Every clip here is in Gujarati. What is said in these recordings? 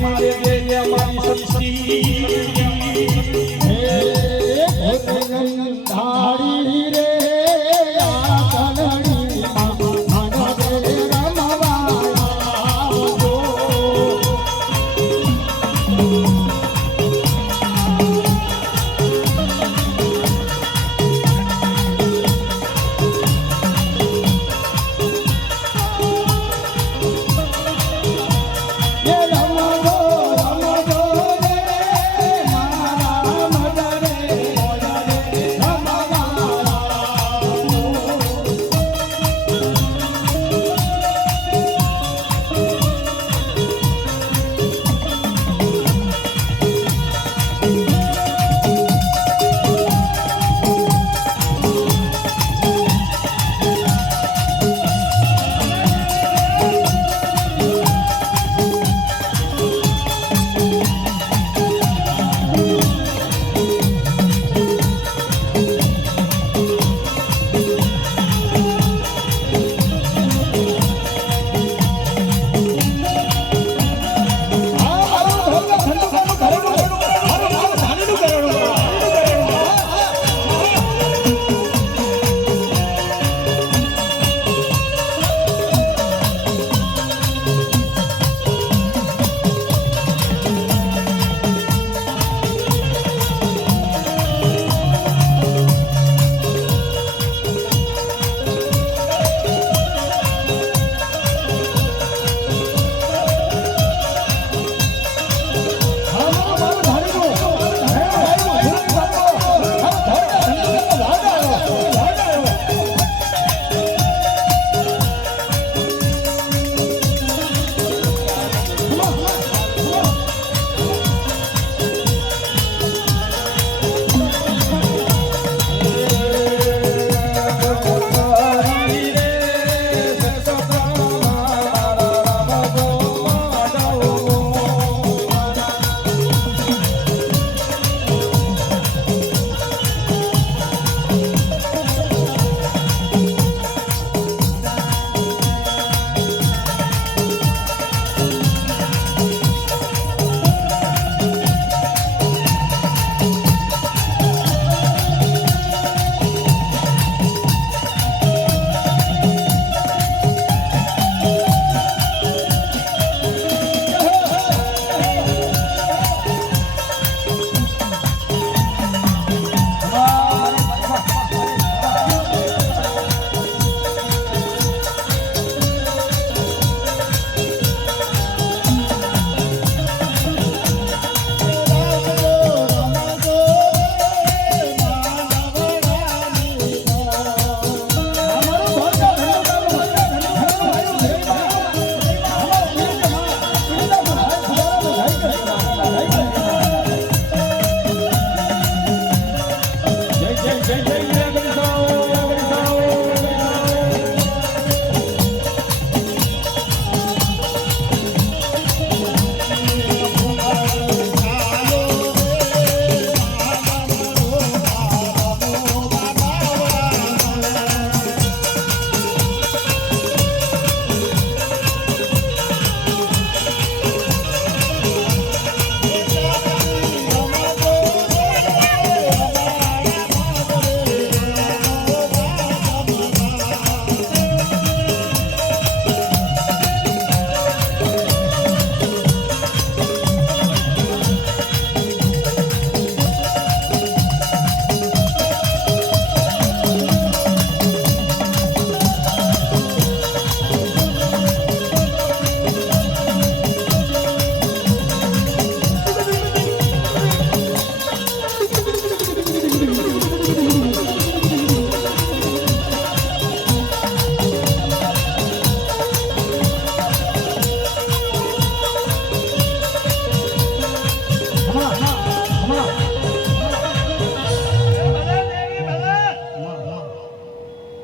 મારે દે મારી સતી ધારી રે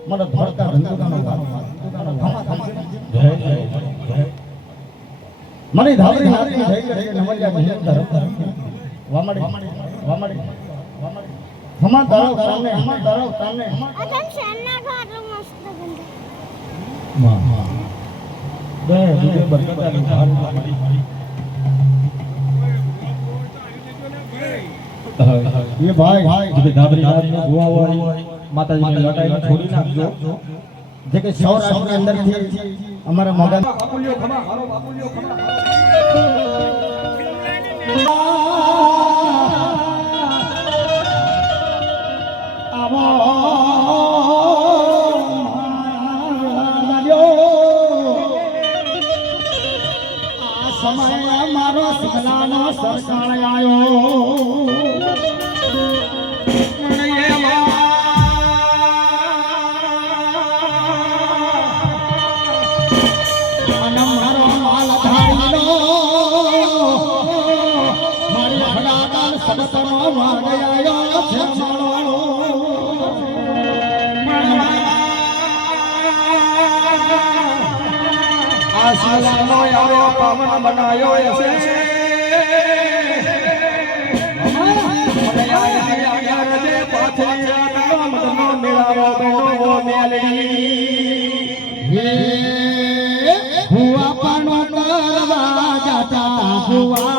મને ભરતા ધંધુકાનો મને ધાવરી હારી થઈ ગઈ નમલ્યા ભજન ધરમ વામડી વામડી હમા દરવ સામે અજન શેરના ઘાટલો મસ્ત ગંધ માં બે બરકતાની ભાર વામડી એ ભાઈ જે ધાબરી નાચનો ગોવા હોય માતાજીની લટાઈને છોડી નાખજો. જે કે સૌરાષ્ટ્રની અંદરથી અમારા મોગા બાપુલિયો ખમા હારો બાપુલિયો ખમા સમય મારો શિખલાનો સરસાળ આવ્યો અને મારો માલ ધારીનો મારી હડાદાર સબતનો માર્ગ આવ્યો છે મારો આ શિલાનો આવ્યો પાવન બનાયો છે મને આયા જે પાથરી રાતનો મદનો મેળાવો બેનો મેલડી હુઆ પાનો કરવા જાતા હુઆ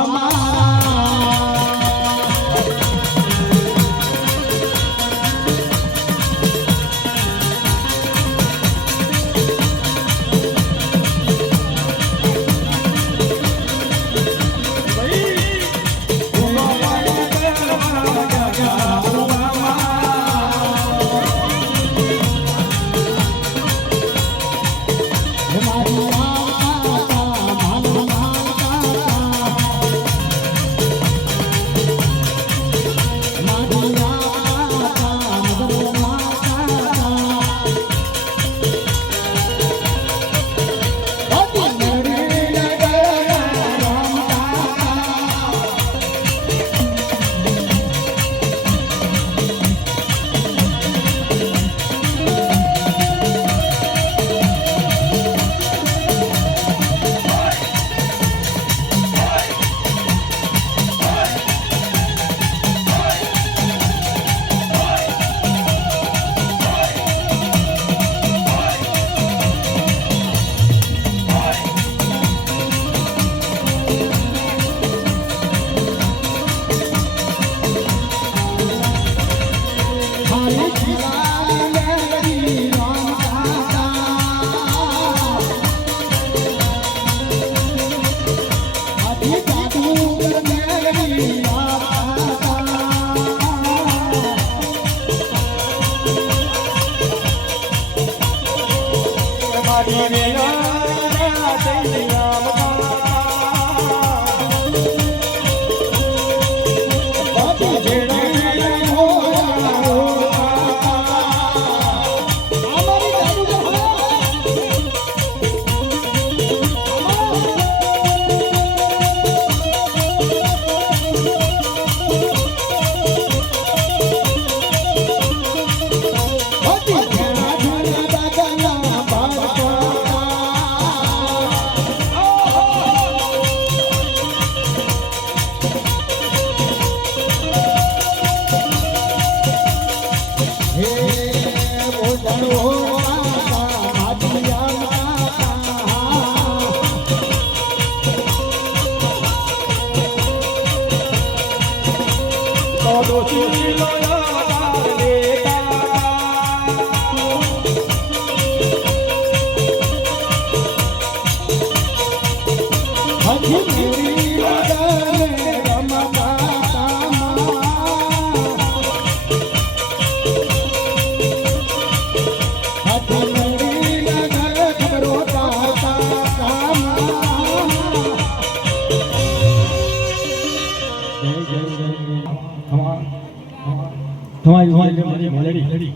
તમારી મેલડી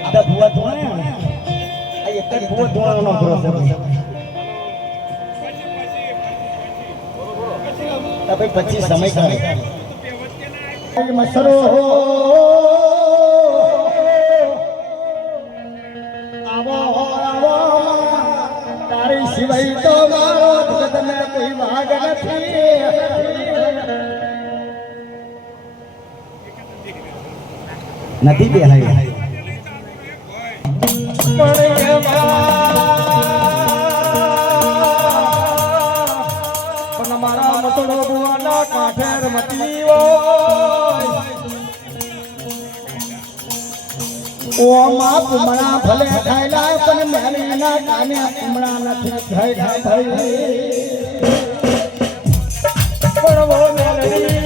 બધા ભૂવા ધોવાયા આ એક જ ભૂવો ધોવાનો ભરોસો ભાઈ પછી સમય કાઢે મસરો આવો આવો તારી સિવાય તો મારો જગત નથી બેહાય પણ મારા મસડો બુવાના કાંઠે રમતી હોય ઓ માં કુમળા ભલે ખાયલા પણ મેલીના કાને કુમળા નથી ખાયલા ભાઈ પણ વો મેલડી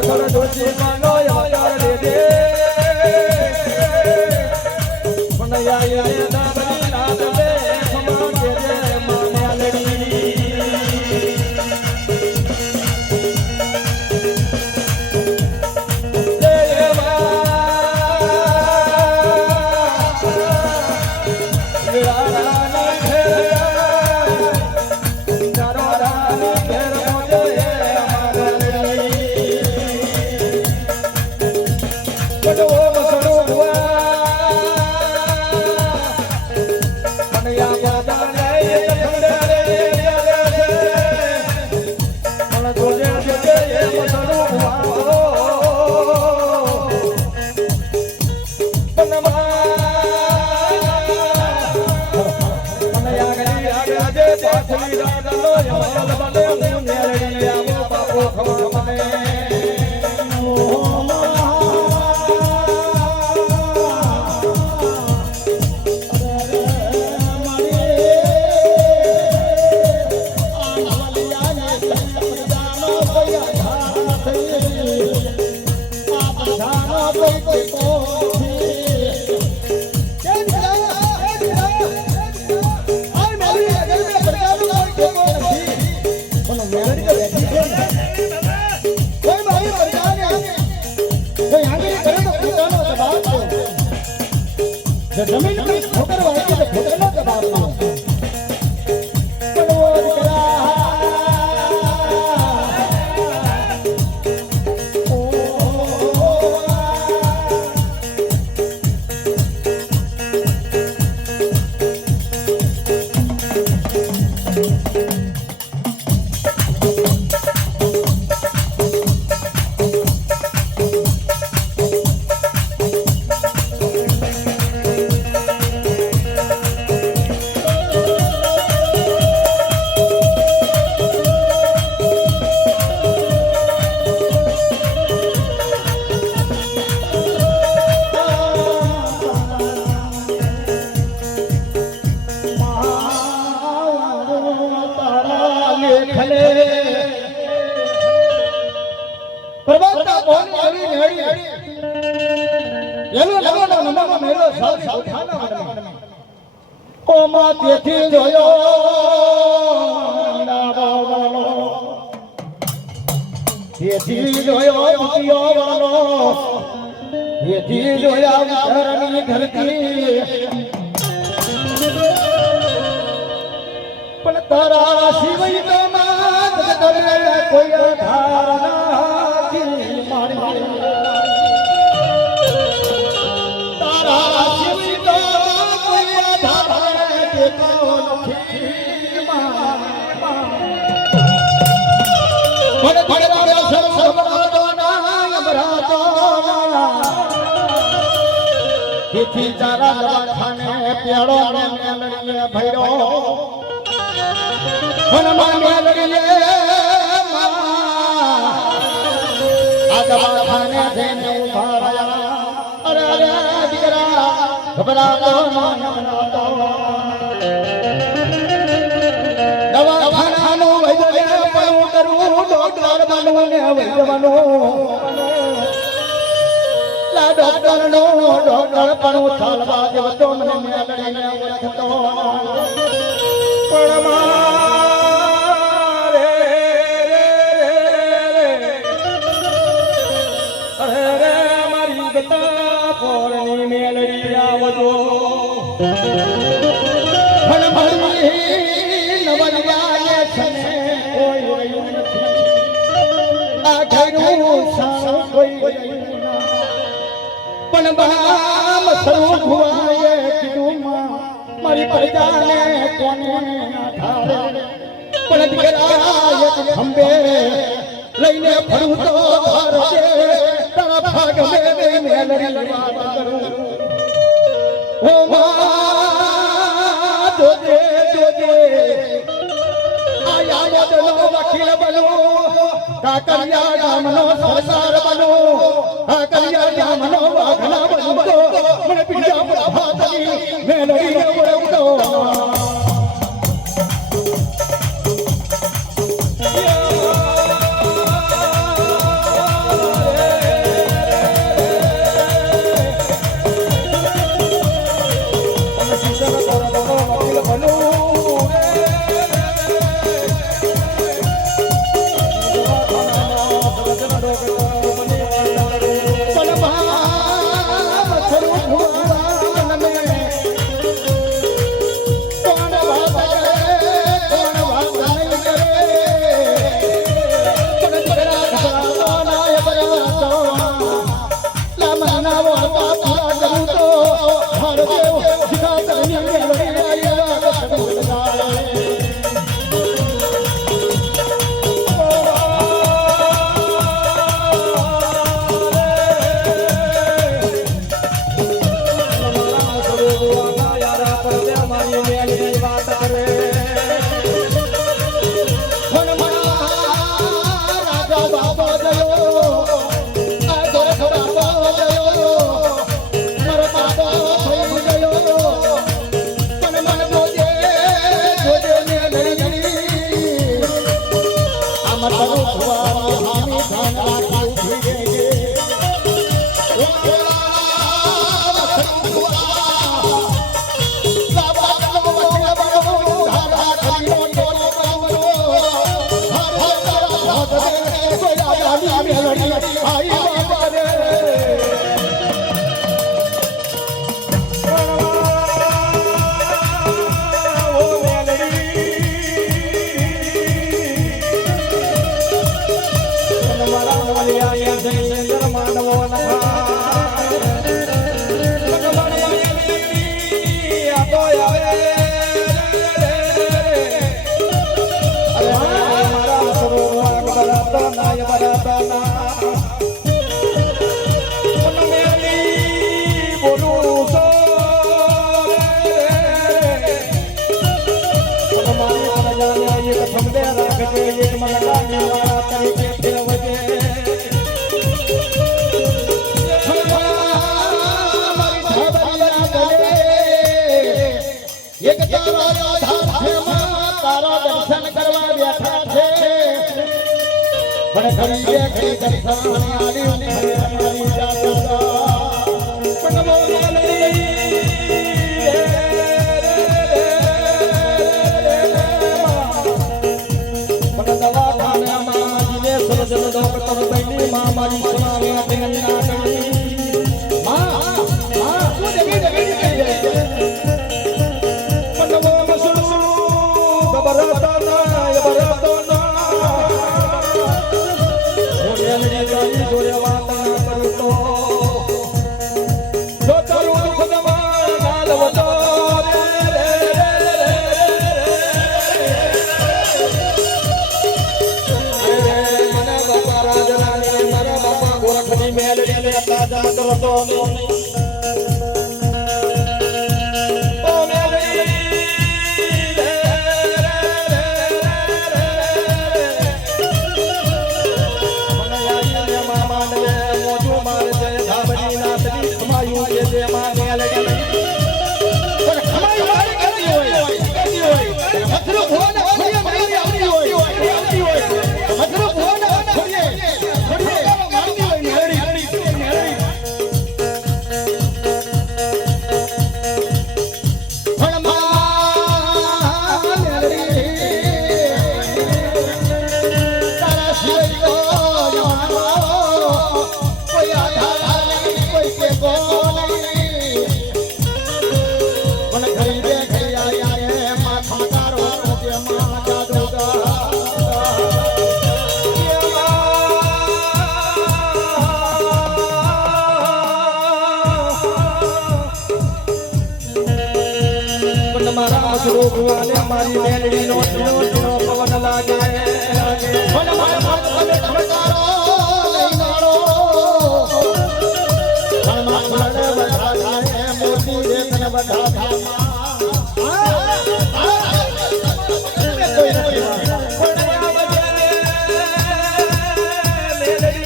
ખર દોષી માનો યાર દે દે પણ યા ના બની ના દે ખમા દે દે મેલડી જમીન પર ઠોકર વાગી તો ઠોકરનો જવાબ આપો પ્રભાતના કોની આવી નેડી એનો નમનો નમનો મેરો સારી ઉઠાના મનમાં ઓ માં તેથી જોયો ના બાવાનો તેથી જોયો ઉઠ્યો વાલો તેથી જોયા વિચારની ધરતી પણ તારા શિવઈ તો માત કરે કોઈ આધાર નથી મારી તારા શિવઈ તો કોઈ આધાર દેતો નથી પણ ભડરા સર્વ ભરાતો ના ભરાતો તેથી તારા દવાખાને પેડો ને મેલડીએ ભર્યો હનુમાન મેલડીએ આ દવાખાને જઈને ઉભા રહ્યા અરે અરે દીકરા ઘબરાતો નમનાતો દવાખાનાનું વૈદ્ય પણ કરું ડોક્ટર બનવું ને વૈદ્ય બનવું ડોક્ટર નો ડોક્ટર પણ ચાલવા દેવતો મને મેલડીને ઓળખતો પણ મારે અરે મારી ગતા પોરની મેલડી આવજો પણ મારી નવલિયાએ છને કોઈ રહ્યું નથી આ ઘરનું સાવ કોઈ રહ્યું પણ બામ સરૂ ભુવાએ કીધું મારી પ્રજાને કોને ના ઠારે પણ દીકરા એક ખંભે લઈને ફરું તો ભારતે તારા ભાગ મેં મેલડી વાત કરું ઓ માં જોજે જોજે આયા મોદનો વકીલ બનો કાકરિયા ગામનો સરદાર બનો કાકરિયા ગામનો વાઘના બનો મને પીડા ભાતની મેલડી ઓળખતો મારી મેલડી નો પવન લાગે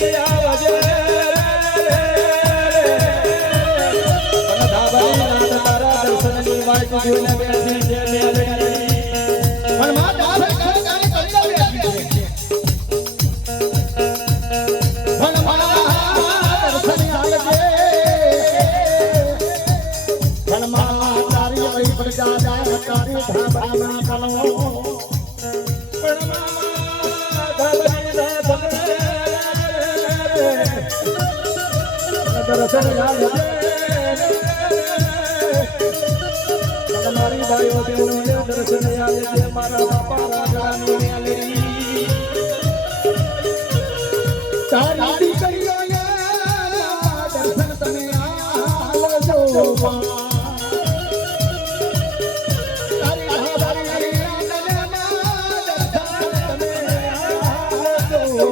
આવજે અને ધાબળી નાથ તારા દર્શનની વાટ જોઈને બેઠી છે મેલડી પણ માં તારે કાને કરી બેઠી છે પણ માં દર્શન આવજે પણ માં તારી વળી પ્રજા જાય તારી ધાબળીમાં કલો દર્શન આવજે મારી ભાઈઓ બહેનોને દર્શન આવજે મારા બાપા રાજાની મેલડી તારી દીકરીઓ દર્શન તમે આવજો તારી ધાબળીના દર્શન તમે આવજો